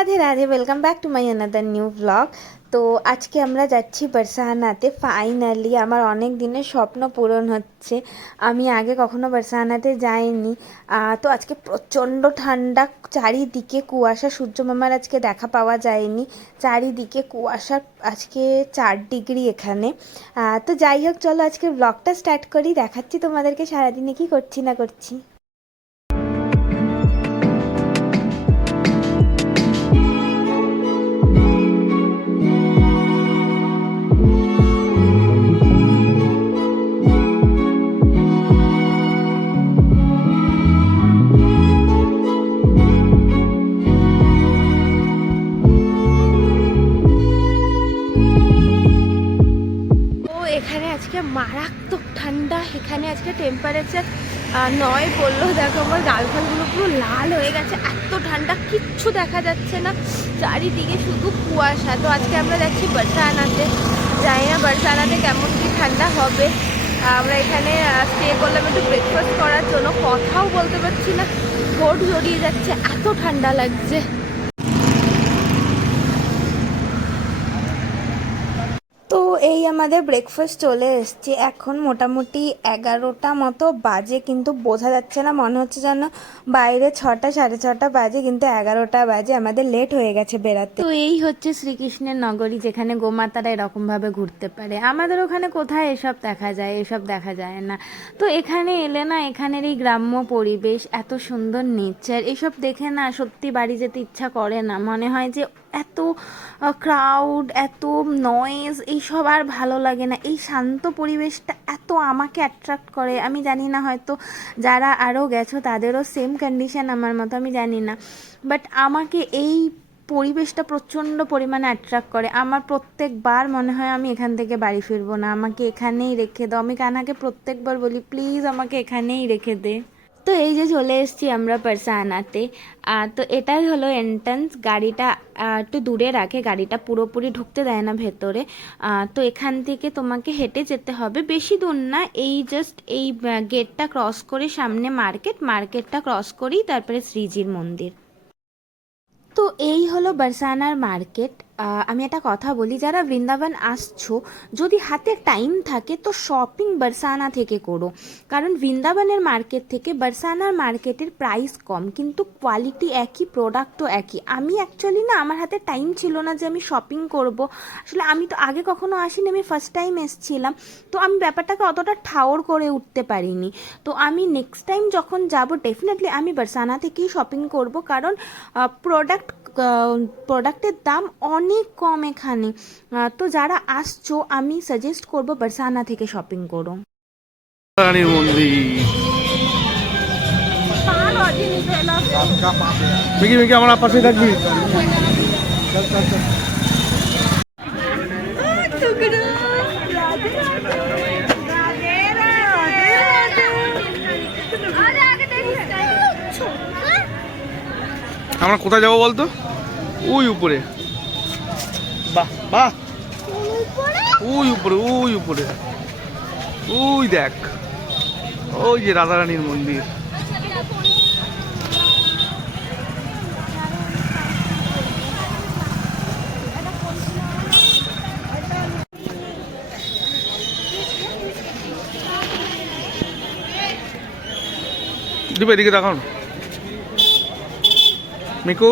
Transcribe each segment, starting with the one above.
Radhe Radhe, welcome back to my another new blog. তো আজকে আমরা যাচ্ছি বারসাহানাতে। ফাইনালি আমার অনেক দিনের স্বপ্ন পূরণ হচ্ছে। আমি আগে কখনো বারসাহানাতে যাইনি। তো আজকে প্রচণ্ড ঠান্ডা, চারিদিকে কুয়াশা, সূর্য মামার আজকে দেখা পাওয়া যায়নি, চারিদিকে কুয়াশা। আজকে 4 ডিগ্রি এখানে। তো যাই হোক, চলো আজকে ব্লগটা স্টার্ট করি, দেখাচ্ছি তোমাদেরকে সারাদিনে কি করছি না করছি। এখানে আজকে মারাত্মক ঠান্ডা। এখানে আজকে টেম্পারেচার 9 পড়লো। দেখো আমার গালফালগুলো পুরো লাল হয়ে গেছে, এত ঠান্ডা, কিচ্ছু দেখা যাচ্ছে না, চারিদিকে শুধু কুয়াশা। তো আজকে আমরা যাচ্ছি বারসাহানাতে। জানি না বারসাহানাতে কেমন কি ঠান্ডা হবে। আমরা এখানে স্টে করলাম একটু ব্রেকফাস্ট করার জন্য। কথাও বলতে পারছি না, ঠোঁট জড়িয়ে যাচ্ছে, এত ঠান্ডা লাগছে। তো এই আমাদের ব্রেকফাস্ট চলে এসছে। এখন মোটামুটি 11টা মতো বাজে, কিন্তু বোঝা যাচ্ছে না, মনে হচ্ছে যেন বাইরে 6টা সাড়ে 6টা বাজে, কিন্তু 11টা বাজে। আমাদের লেট হয়ে গেছে বেরাতে। তো এই হচ্ছে শ্রীকৃষ্ণের নগরী, যেখানে গোমাতারা এরকমভাবে ঘুরতে পারে। আমাদের ওখানে কোথায় এসব দেখা যায়? এসব দেখা যায় না। তো এখানে এলে না, এখানের এই গ্রাম্য পরিবেশ, এত সুন্দর নেচার, এসব দেখে না সত্যি বাড়ি যেতে ইচ্ছা করে না। মনে হয় যে এত ক্রাউড, এত নয়েজ, এইসব আর ভালো লাগে না। এই শান্ত পরিবেশটা এত আমাকে অ্যাট্রাক্ট করে। আমি জানি না, হয়তো যারা আরও গেছো তাদেরও সেম কন্ডিশন আমার মতো, আমি জানি না, বাট আমাকে এই পরিবেশটা প্রচণ্ড পরিমাণে অ্যাট্রাক্ট করে। আমার প্রত্যেকবার মনে হয় আমি এখান থেকে বাড়ি ফিরবো না, আমাকে এখানেই রেখে দাও। আমি কানাকে প্রত্যেকবার বলি, প্লিজ আমাকে এখানেই রেখে দে। তো এই যে চলে এসেছি আমরা বারসাহানাতে। তো এটাই হলো এন্ট্রান্স। গাড়িটা একটু দূরে রাখে, গাড়িটা পুরোপুরি ঢুকতে দেয় না ভেতরে। তো এখান থেকে তোমাকে হেঁটে যেতে হবে, বেশি দূর না। এই জাস্ট এই গেটটা ক্রস করে সামনে মার্কেটটা ক্রস করেই তারপরে শ্রীজির মন্দির। তো এই হলো বারসানার মার্কেট। আমি একটা কথা বলি, যারা বৃন্দাবন আসছো, যদি হাতে টাইম থাকে তো শপিং বারসানা থেকে করো। কারণ বৃন্দাবনের মার্কেট থেকে বারসানার মার্কেটের প্রাইস কম, কিন্তু কোয়ালিটি একই, প্রোডাক্টও একই। আমি অ্যাকচুয়ালি না, আমার হাতে টাইম ছিল না যে আমি শপিং করব। আসলে আমি তো আগে কখনো আসিনি, আমি ফার্স্ট টাইম এসেছিলাম। তো আমি ব্যাপারটাকে অতটা ঠাওর করে উঠতে পারিনি। তো আমি নেক্সট টাইম যখন যাব, ডেফিনেটলি আমি বারসানা থেকেই শপিং করব। কারণ প্রোডাক্টের দাম অনেক কম এখানে। তো যারা আসছো, আমি সাজেস্ট করব বারসানা থেকে শপিং করো। রানীর মন্দির। মিকি মিকি আমার পাশে থাকবি। আমরা কোথায় যাবো বলতো? ওই উপরে। বাহ বাহ, ওই উপরে, ওই উপরে, ওই দেখ, ওই যে রাধারানীর মন্দির। দিবে এদিকে দেখাও না মিকু।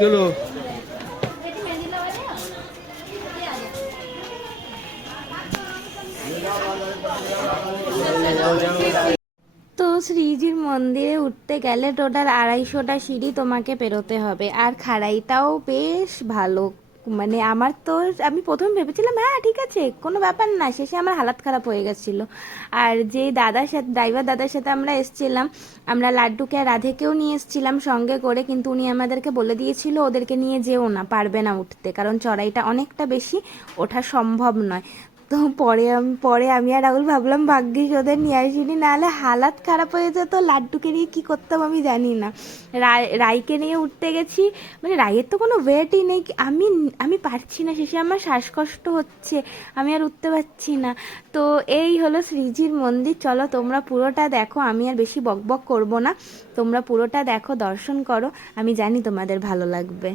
চলো। তো শ্রীজির মন্দিরে উঠতে গেলে টোটাল 250টা সিঁড়ি তোমাকে পেরোতে হবে, আর খাড়াইটাও বেশ ভালো। মানে আমার তো, আমি প্রথম ভেবেছিলাম হ্যাঁ ঠিক আছে কোনো ব্যাপার না, শেষে আমার হালাত খারাপ হয়ে গেছিলো। আর যে দাদার সাথে, ড্রাইভার দাদার সাথে আমরা এসছিলাম, আমরা লাড্ডুকে আর রাধেকেও নিয়ে এসছিলাম সঙ্গে করে, কিন্তু উনি আমাদেরকে বলে দিয়েছিল ওদেরকে নিয়ে যেও না, পারবে না উঠতে, কারণ চড়াইটা অনেকটা বেশি, ওঠা সম্ভব নয়। তো পরে আমি আর রাহুল ভাবলাম ভাগ্যিস ওদের নিয়ে আসিনি, নাহলে হালাত খারাপ হয়ে যেত। লাড্ডুকে নিয়ে কী করতাম আমি জানি না। রাইকে নিয়ে উঠতে গেছি, মানে রাইয়ের তো কোনো ওয়েটই নেই, আমি আমি পারছি না, শেষে আমার শ্বাসকষ্ট হচ্ছে, আমি আর উঠতে পারছি না। তো এই হলো শ্রীজির মন্দির। চলো তোমরা পুরোটা দেখো, আমি আর বেশি বকবক করব না, তোমরা পুরোটা দেখো, দর্শন করো, আমি জানি তোমাদের ভালো লাগবে।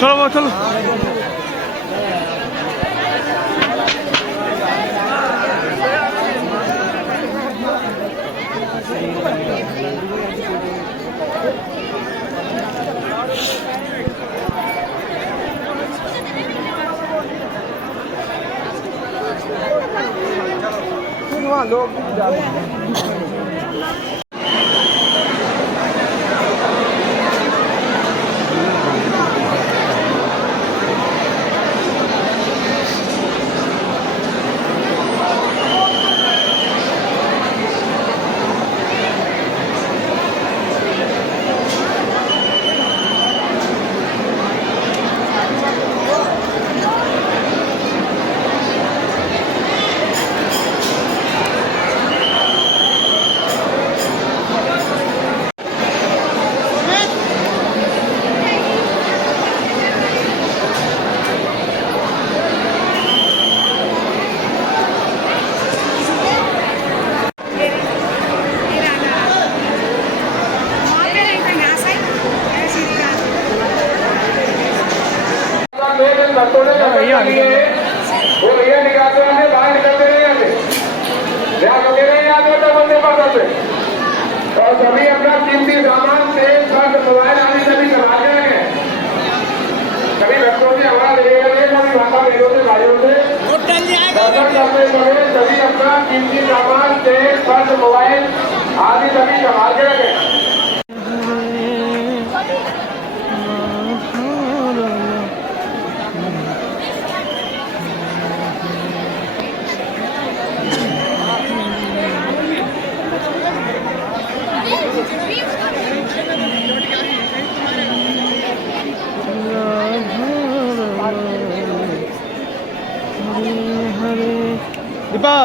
চলো বাবা, চলো। लोग वो भैया निकालते हैं, बाहर निकलते नहीं आते, ध्यान रखे नहीं आते तो बंदे पास आते। और सभी अपना कीमती सामान से शर्ट मोबाइल आदि सभी संभाल के रखें। सभी भक्तों से हमारा लेगा नहीं, सभी माता बहनों से भाइयों से दर्शन करते समय सभी अपना कीमती सामान से शर्ट मोबाइल आदि सभी संभाल के रखें। দীপা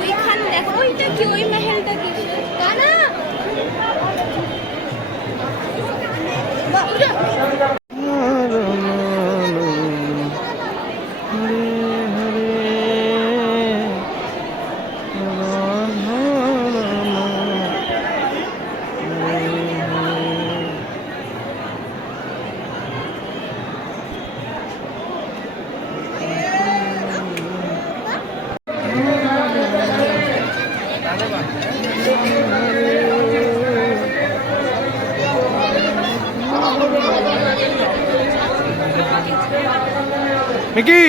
ওইখানে দেখো, ওইটা কি, ওই মেহেলটা কি কানা मिकी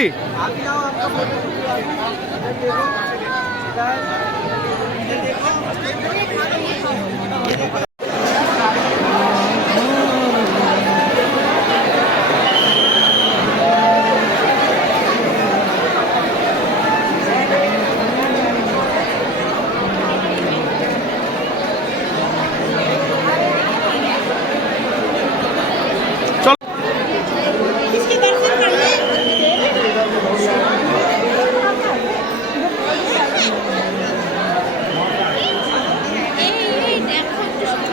দেখো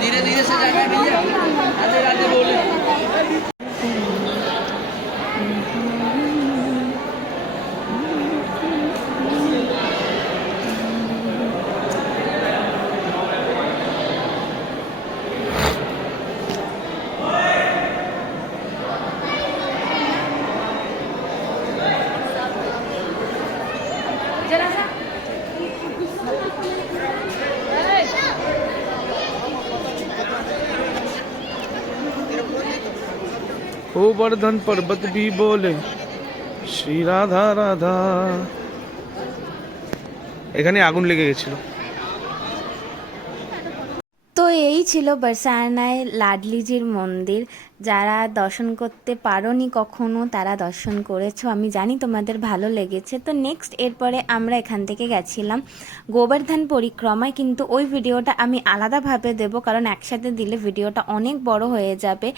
धीरे धीरे से जाना है भैया, आधे आधे बोले। गोवर्धन पर्वत भी बोले श्री राधा राधा। এখানে আগুন লেগে গেছিল। তো এই ছিল বারসানায় লাডলিজির মন্দির। যারা দর্শন করতে পারোনি কখনো তারা দর্শন করেছো, আমি জানি তোমাদের ভালো লেগেছে। তো নেক্সট এরপরে আমরা এখান থেকে গেছিলাম গোবর্ধন পরিক্রমায়, কিন্তু ওই ভিডিওটা আমি আলাদাভাবে দেব, কারণ একসাথে দিলে ভিডিওটা অনেক বড় হয়ে যাবে।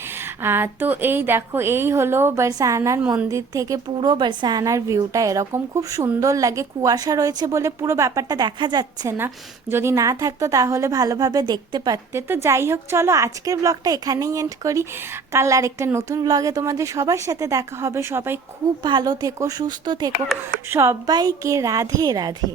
তো এই দেখো, এই হলো বারসানার মন্দির থেকে পুরো বারসানার ভিউটা এরকম, খুব সুন্দর লাগে। কুয়াশা রয়েছে বলে পুরো ব্যাপারটা দেখা যাচ্ছে না, যদি না থাকতো তাহলে ভালোভাবে দেখতে পারতে। তো যাই হোক, চলো আজকের ব্লগটা এখানেই এন্ড করি। কাল আরেকটা নতুন ব্লগে তোমাদের সবার সাথে দেখা হবে। সবাই খুব ভালো থেকো, সুস্থ থেকো, সবাইকে রাধে রাধে।